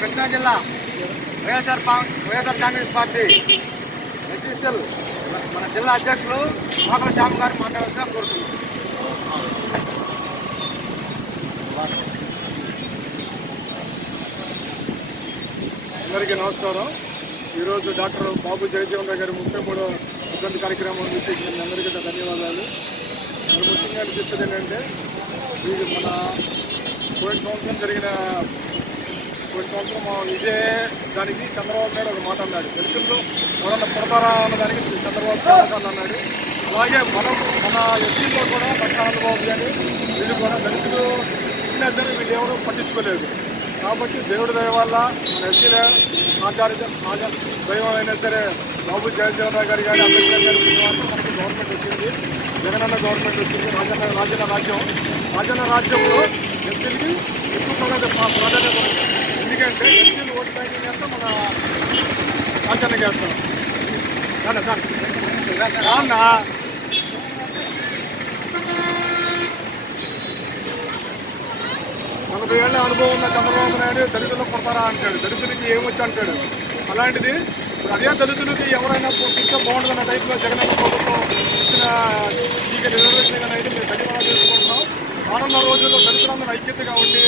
కృష్ణా జిల్లా YSR Congress party SSL మన జిల్లా అధ్యక్షులు మోకల శ్యామ్ గారు మాట్లాడాల్సిన కోరుతున్నాం. అందరికీ నమస్కారం. ఈరోజు డాక్టర్ బాబు జగజీవన్ రావు గారి 33వ వర్ధంతి కార్యక్రమం చేసిన మీ అందరికీ ధన్యవాదాలు. మరి ముఖ్యంగా అనిపిస్తుంది ఏంటంటే ఇది మన పోయిన సంవత్సరం ఇదే దానికి చంద్రబాబు నాయుడు ఒక మాట అన్నాడు, దళితుల్లో ఎవరన్నా పుడతారా అన్నదానికి చంద్రబాబు చాలా అన్నాడు. అలాగే మన ఎస్సీలో కూడా చంద్రబాబు గారు వీళ్ళు కూడా దళితులు ఉన్నా సరే వీళ్ళు ఎవరు పట్టించుకోలేదు. కాబట్టి దేవుడి దయ వల్ల మన ఎస్సీల దైవం అయినా సరే బాబు జగజీవన్ రావు గారు కానీ అంబేద్కర్ గారి మనకి గవర్నమెంట్ వచ్చింది, జగనన్న గవర్నమెంట్ వచ్చింది. రాజన్న రాజ్యంలో ఎస్సీలకి ఎక్కువ ప్రాధాన్యత ఉంది. ఎందుకంటే ఎస్సీలు ఓటు బ్యాంకింగ్ అంతా మన రాజన్నకి వేస్తాం. అన్న 40 ఏళ్ళ అనుభవం ఉన్న చంద్రబాబు నాయుడు దళితుల్లో కొడతారా అంటాడు, దళితులకి ఏమొచ్చి అంటాడు. అలాంటిది ఇప్పుడు అదే దళితులకి ఎవరైనా ఇస్తే బాగుంటుందన్న టైప్లో జగనన్న ప్రభుత్వం ఇచ్చిన ఈ రిజర్వేషన్ అనేది మేము ధన్యవాదాలు చేసుకుంటున్నాం. రానున్న రోజుల్లో దళితులందరూ ఐక్యతగా ఉండి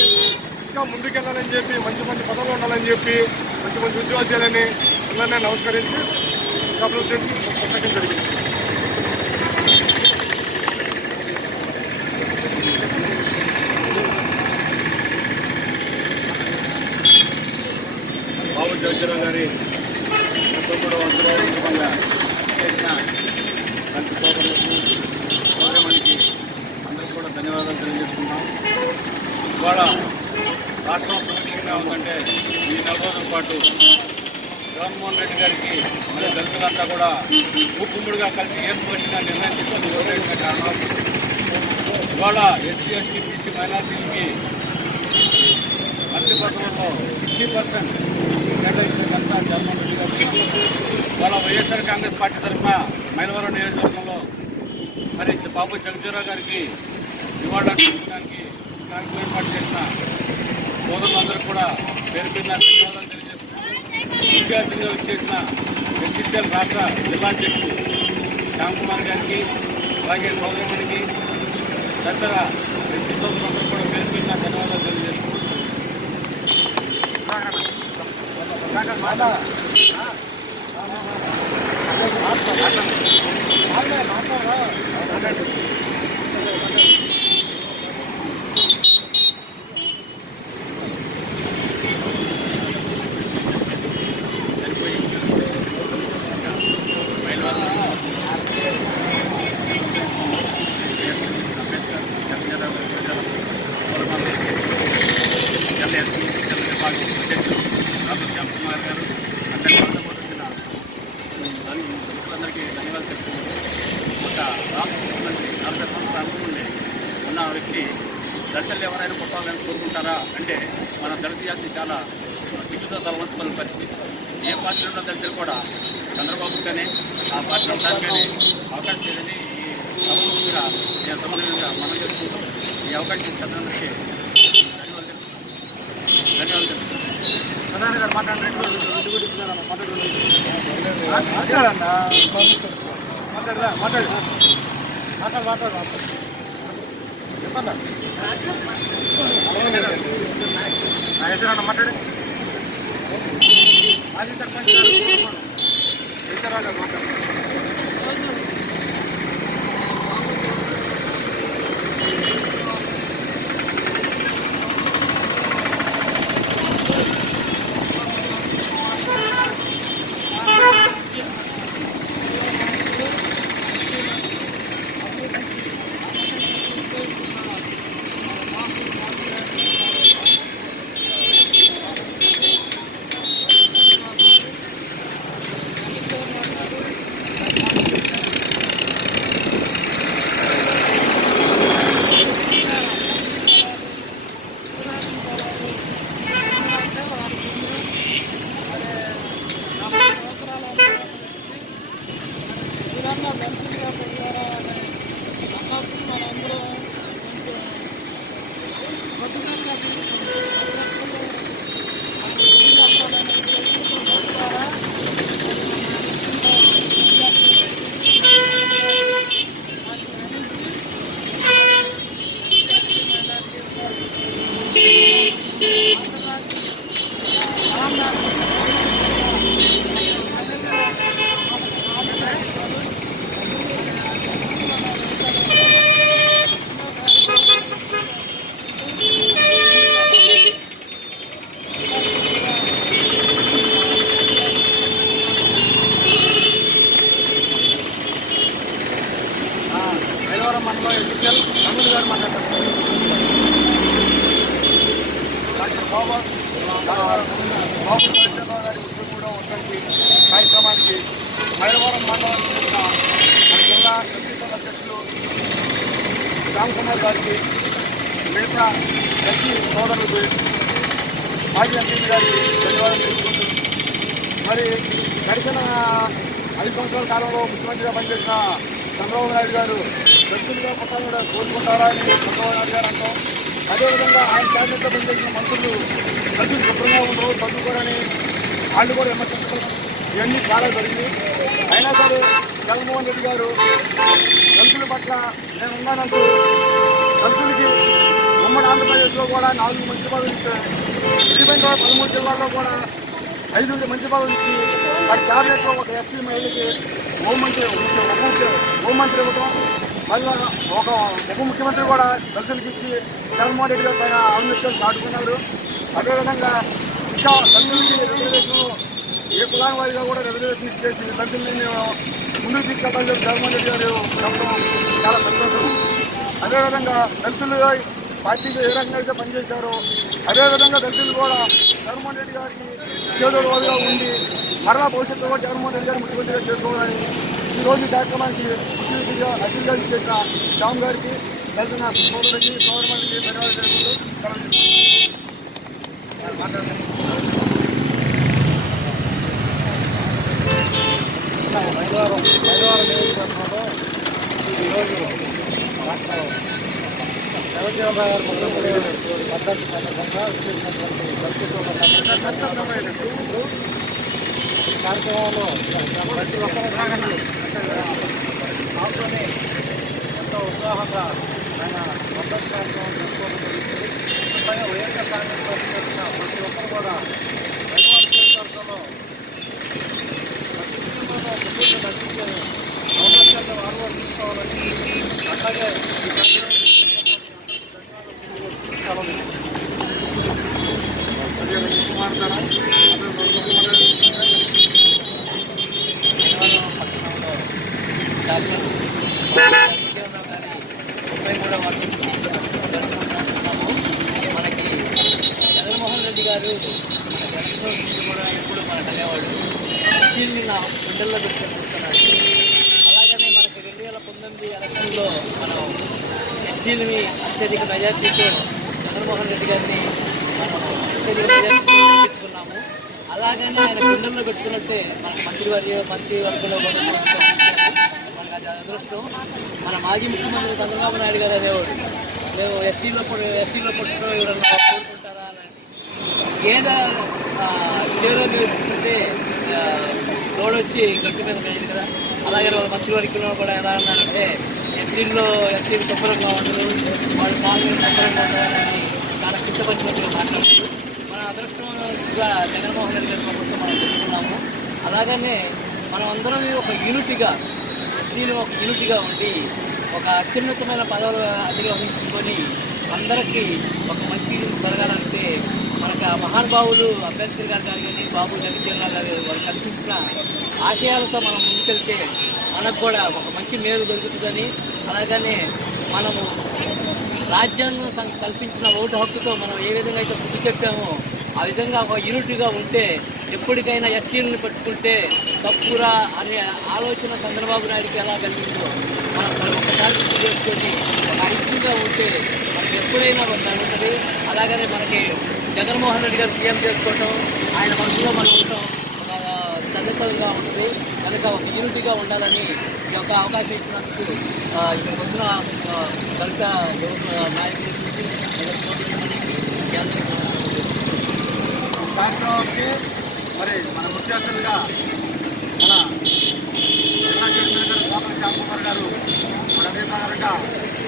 ఇంకా ముందుకెళ్ళాలని చెప్పి మంచి పదవులు ఉండాలని చెప్పి మంచి ఉద్యోగాలు చేయాలని అందరినీ నమస్కరించి సభలు చేసి ప్రసంగం జరిగింది. బాబు జగజీవన్ గారి 33వ సందర్భంగా చేసిన కంటి సోదరులకు సోదరిమణికి అందరికీ కూడా ధన్యవాదాలు తెలియజేస్తున్నాం. ఇవాళ రాష్ట్రం సురక్షితంగా ఉందంటే ఈ 4 రోజుల పాటు జగన్మోహన్ రెడ్డి గారికి మరియు దళితులంతా కూడా మూకుమ్మడిగా కలిసి ఏర్పడిన నిర్ణయం తీసుకొని ఓటేసిన కారణం ఇవాళ ఎస్సీ ఎస్టీ బీసీ మైనార్టీలకి మంత్రివర్గంలో 60% కేటాయించినంతా జగన్మోహన్ రెడ్డి గారు. ఇవాళ వైఎస్ఆర్ కాంగ్రెస్ పార్టీ తరఫున మైలవరం నియోజకవర్గంలో మరి బాబు జగజీవన్ రావు గారికి నివాళులర్పించడానికి కార్యక్రమం ఏర్పాటు చేసిన సోదరులందరూ కూడా పేరు పేరున ధన్యవాదాలు తెలియజేస్తున్నారు. ముఖ్య అతిథిగా చేసిన ఎస్ఎస్ఎల్ రాష్ట్ర జిల్లా అధ్యక్షుడు శ్యామ్ కుమార్ గారికి అలాగే సోదరుమణికి తదితర ఎస్సీ సోదరులందరూ కూడా పేరు పేరున ధన్యవాదాలు తెలియజేస్తున్నారు. డాక్టర్ శ్యామ్ కుమార్ గారు అందరికీ ధన్యవాదాలు చెప్తున్నారు. ఒక రాష్ట్ర ముఖ్యమంత్రి 40 సంవత్సరాల అనుకుంటే ఉన్న వ్యక్తి దళితులు ఎవరైనా పుట్టాలని కోరుకుంటారా అంటే మన దళిత జాతి చాలా దిగుతో తలవంతున్న పరిస్థితి. ఏ పార్టీలో ఉన్న దళితులు కూడా చంద్రబాబు కానీ ఆ పార్టీలో ఉండడానికి కానీ అవకాశం లేదని ఈ సమూహంగా నేను సమన్వయంగా మనం చేసుకుంటాం. ఈ అవకాశం చంద్రబాబుకి ధన్యవాదాలు చెప్తున్నాను. ప్రధాన గారు మాట్లాడండి. చెప్పండి మాట్లాడి మాజీ సర్పంచ్ గారు మాట్లాడు. బాబు చంద్రబాబు గారి ముప్పై మూడవ వర్ధంతి కార్యక్రమానికి మైలవరం మండలానికి చెందిన మన జిల్లా ఎస్సీసీఎల్ అధ్యక్షులు శ్యామ్ కుమార్ గారికి, మిగతా ఎస్సీ సోదరులకు, మాజీ ఎంపీ గారికి ధన్యవాదాలు తెలుపుకుంటూ, మరి గడిచిన 5 సంవత్సరాల కాలంలో ముఖ్యమంత్రిగా పనిచేసిన చంద్రబాబు నాయుడు గారు వ్యక్తులుగా పుట్టాలని కోరుకుంటారా అని చంద్రబాబు నాయుడు గారు అంటాం. అదేవిధంగా ఆయన క్యాబినెట్లో పనిచేసిన మంత్రులు దళితులు శుభ్రంగా ఉండరు, చదువుకోరని వాళ్ళు కూడా విమర్శించడం ఇవన్నీ చాలా జరిగింది. అయినా సరే జగన్మోహన్ రెడ్డి గారు దళితుల పట్ల నేను ఉన్నానంటూ దళితులకి ఉమ్మడి ఆంధ్రప్రదేశ్లో కూడా 4 మంత్రి పదవులు ఇస్తే విడిపోయిన 13 జిల్లాల్లో కూడా 5 మంత్రి పదవులు ఇచ్చి వారి క్యాబినెట్లో ఒక ఎస్సీ మహిళకి హోంమంత్రి ఇవ్వటం, మళ్ళీ ఒక ఉప ముఖ్యమంత్రి కూడా దళితులకి ఇచ్చి జగన్మోహన్ రెడ్డి గారి పైన ఆందోళన చాటుకున్నారు. అదేవిధంగా ఇంకా దళితులకి రిజర్వేషన్ ఏ కులాల వారిగా కూడా రిజర్వేషన్ ఇచ్చేసి దళితుల్ని ముందుకు తీసుకెళ్తామని చెప్పి జగన్మోహన్ రెడ్డి గారు చెప్పడం చాలా సంతోషం. అదేవిధంగా దళితులు పార్టీకి ఏ రకంగా అయితే పనిచేశారో అదేవిధంగా దళితులు కూడా జగన్మోహన్ రెడ్డి గారికి చేదోడు వాదుగా ఉండి మరలా భవిష్యత్తులో కూడా జగన్మోహన్ రెడ్డి గారు ముఖ్యమంత్రిగా చేసుకోవాలని ఈరోజు ఈ కార్యక్రమానికి ముఖ్య అతిథిగా చేసిన శ్యామ్ గారికి, దళిత సోదరులకి, సోదరులకి ధన్యవాదాలు తెలుపుతూ మైలవరం నియోజకవర్గంలో ఈరోజు రాష్ట్ర జగన్మోహన్ గారు ముఖ్యమంత్రి పద్ధతి సందర్భంగా కార్యక్రమంలో ప్రతి ఒక్కరు పాల్గొని ఎంతో ఉత్సాహంగా ఆయన మద్దతు కార్యక్రమం చేసుకోవడం జరిగింది. ముఖ్యంగా వైఎస్ఆర్ కాంగ్రెస్ పార్టీ తరఫున ప్రతి ఒక్కరు కూడా మైలవరం నియోజకవర్గంలో ప్రతి కుటుంబంలో ముఖ్యంగా నడిపించే అవకాశాన్ని వారు తీసుకోవాలని, అట్లాగే మనకి జగన్మోహన్ రెడ్డి గారు కూడా ఎప్పుడు మనకు అనేవాడు ఎస్సీని నా గుండెల్లో పెట్టుకొని చూస్తున్నాడు. అలాగనే మనకి 2019 ఎలక్షన్లో మనం ఎస్సీలని అత్యధిక మెజార్టీతో జగన్మోహన్ రెడ్డి గారిని మనం అత్యధిక మెజార్టీతో గెలుచుకున్నాము. అలాగనే ఆయన గుండెల్లో పెట్టుకున్నట్టే మనకు మంత్రివర్గంలో కూడా మనకు అది అదృష్టం. మన మాజీ ముఖ్యమంత్రి చంద్రబాబు నాయుడు గారు అనేవాడు, మేము ఎస్సీలో పుట్టడం ఎవరన్నా కోరుకుంటారా అని. ఏదో చేలో పెట్టుకుంటే తోడొచ్చి గట్టి మీద వేయదు కదా. అలాగే వాళ్ళ మంత్రివర్గంలో కూడా ఎలా ఉన్నారంటే ఎస్సీలు శుభ్రంగా ఉండరు, వాళ్ళు కాంగ్రెస్ శుభ్రంగా ఉండాలని చాలా కిష్టపరిచినట్టుగా మాట్లాడుతూ మన అదృష్టంగా జగన్మోహన్ రెడ్డి గారి ప్రభుత్వం మనం తెలుసుకున్నాము. అలాగనే మనం అందరం ఒక యూనిటీగా ఉండి ఒక అత్యున్నతమైన పదవులు అధిరోహించుకొని అందరికీ ఒక మంచి జరగాలంటే మనకు మహానుభావులు అంబేద్కర్ గారు కానీ బాబు జగజ్జీవన్ గారు వారు కల్పించిన ఆశయాలతో మనం ముందుకెళ్తే మనకు కూడా ఒక మంచి మేలు దొరుకుతుందని, అలాగనే మనము రాజ్యాంగం కల్పించిన ఓటు హక్కుతో మనం ఏ విధంగా అయితే ముందు చెప్పామో ఆ విధంగా ఒక యూనిటీగా ఉంటే ఎప్పటికైనా ఎస్సీలను పట్టుకుంటే తప్పురా అనే ఆలోచన చంద్రబాబు నాయుడికి ఎలా కలిగిందో మనం ఒకసారి గుర్తు చేసుకొని ఒక ఐక్యంగా ఉంటే మనకి ఎప్పుడైనా ఉంటుంది. అలాగనే మనకి జగన్మోహన్ రెడ్డి గారు సీఎం చేసుకోవటం, ఆయన మనసులో మనం ఉండటం ఒక తదితరంగా ఉంటుంది. కనుక ఒక యూనిటీగా ఉండాలని ఈ యొక్క అవకాశం ఇచ్చినందుకు ఇక్కడ వచ్చిన దళిత నాయకులకి కార్యక్రమానికి మరి మన ముఖ్య అతిథులుగా మన జిల్లా చైర్మన్ గారు కోపల శ్యామ్ కుమార్ గారు, మన అదేవిధంగా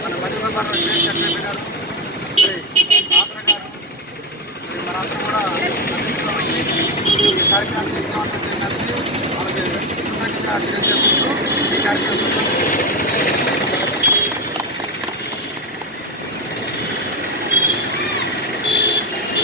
మన మధ్యప్రదేశ్ స్టేట్ సెక్రటరీ గారు, మరి పాత్ర గారు, మరి మనందరూ కూడా ఈ కార్యక్రమానికి మనకి కృతజ్ఞతలు తెలియజేసుకుంటూ ఈ కార్యక్రమం